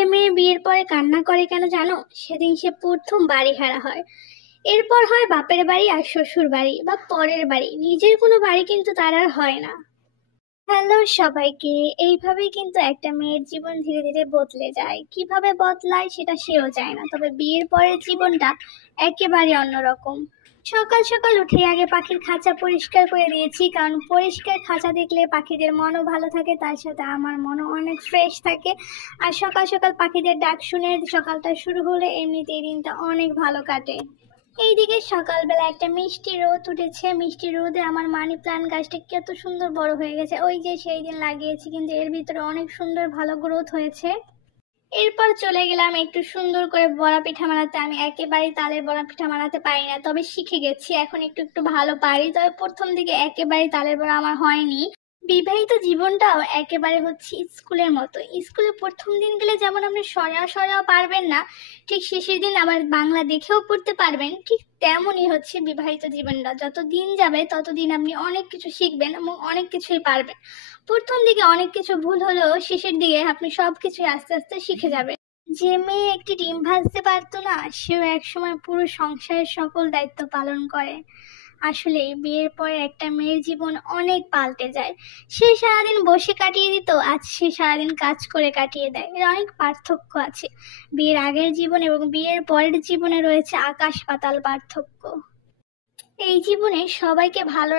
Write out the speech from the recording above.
একটা মেয়ে বিয়ের পরে কান্না করে কেন জানো? সেদিন সে প্রথম বাড়ি হারা হয়। এরপর হয় বাপের বাড়ি আর শ্বশুর বাড়ি বা পরের বাড়ি, নিজের কোনো বাড়ি কিন্তু তার আর হয় না। হ্যালো সবাইকে। এইভাবেই কিন্তু একটা মেয়ের জীবন ধীরে ধীরে বদলে যায়, কিভাবে বদলায় সেটা সেও যায় না, তবে বিয়ের পরের জীবনটা একেবারে অন্যরকম। সকাল সকাল উঠে আগে পাখির খাঁচা পরিষ্কার করে দিয়েছি, কারণ পরিষ্কার খাঁচা দেখলে পাখিদের মনও ভালো থাকে, তার সাথে আমার মনও অনেক ফ্রেশ থাকে। আর সকাল সকাল পাখিদের ডাক শুনে সকালটা শুরু হলে এমনিতেই দিনটা অনেক ভালো কাটে। এইদিকে সকালবেলা একটা মিষ্টি রোদ উঠেছে, মিষ্টি রোদে আমার মানি প্লান্ট গাছটা কত সুন্দর বড় হয়ে গেছে। ওই যে সেই দিন লাগিয়েছি, কিন্তু এর ভিতরে অনেক সুন্দর ভালো গ্রোথ হয়েছে। এরপর চলে গেলাম একটু সুন্দর করে বড়া পিঠা বানাতে। আমি একেবারেই তালের বড়া পিঠা বানাতে পারি না, তবে শিখে গেছি, এখন একটু একটু ভালো পারি। তবে প্রথম দিকে একেবারেই তালের বড়া আমার হয়নি। বিবাহিত জীবনটাও একেবারে হচ্ছে স্কুলের মতো। স্কুলে প্রথম দিন গেলে যেমন আপনি সরাও পারবেন না, ঠিক শেষের দিন আবার বাংলা দেখেও পড়তে পারবেন, ঠিক তেমনই হচ্ছে বিবাহিত জীবনটা। যত দিন যাবে ততদিন আপনি অনেক কিছু শিখবেন এবং অনেক কিছুই পারবেন। প্রথম দিকে অনেক কিছু ভুল হলেও শেষের দিকে আপনি সবকিছুই আস্তে আস্তে শিখে যাবেন। যে মেয়ে একটি ডিম ভাজতে পারতো না, সেও একসময় পুরো সংসারের সকল দায়িত্ব পালন করে। আসলে বিয়ের পরে একটা মেয়ের জীবন অনেক পাল্টে যায়। সে সারাদিন বসে কাটিয়ে দিত, আজ সে সারাদিন কাজ করে কাটিয়ে দেয়। এর অনেক পার্থক্য আছে। বিয়ের আগের জীবন এবং বিয়ের পরের জীবনে রয়েছে আকাশ পাতাল পার্থক্য। এই জীবনে সবাইকে ভালো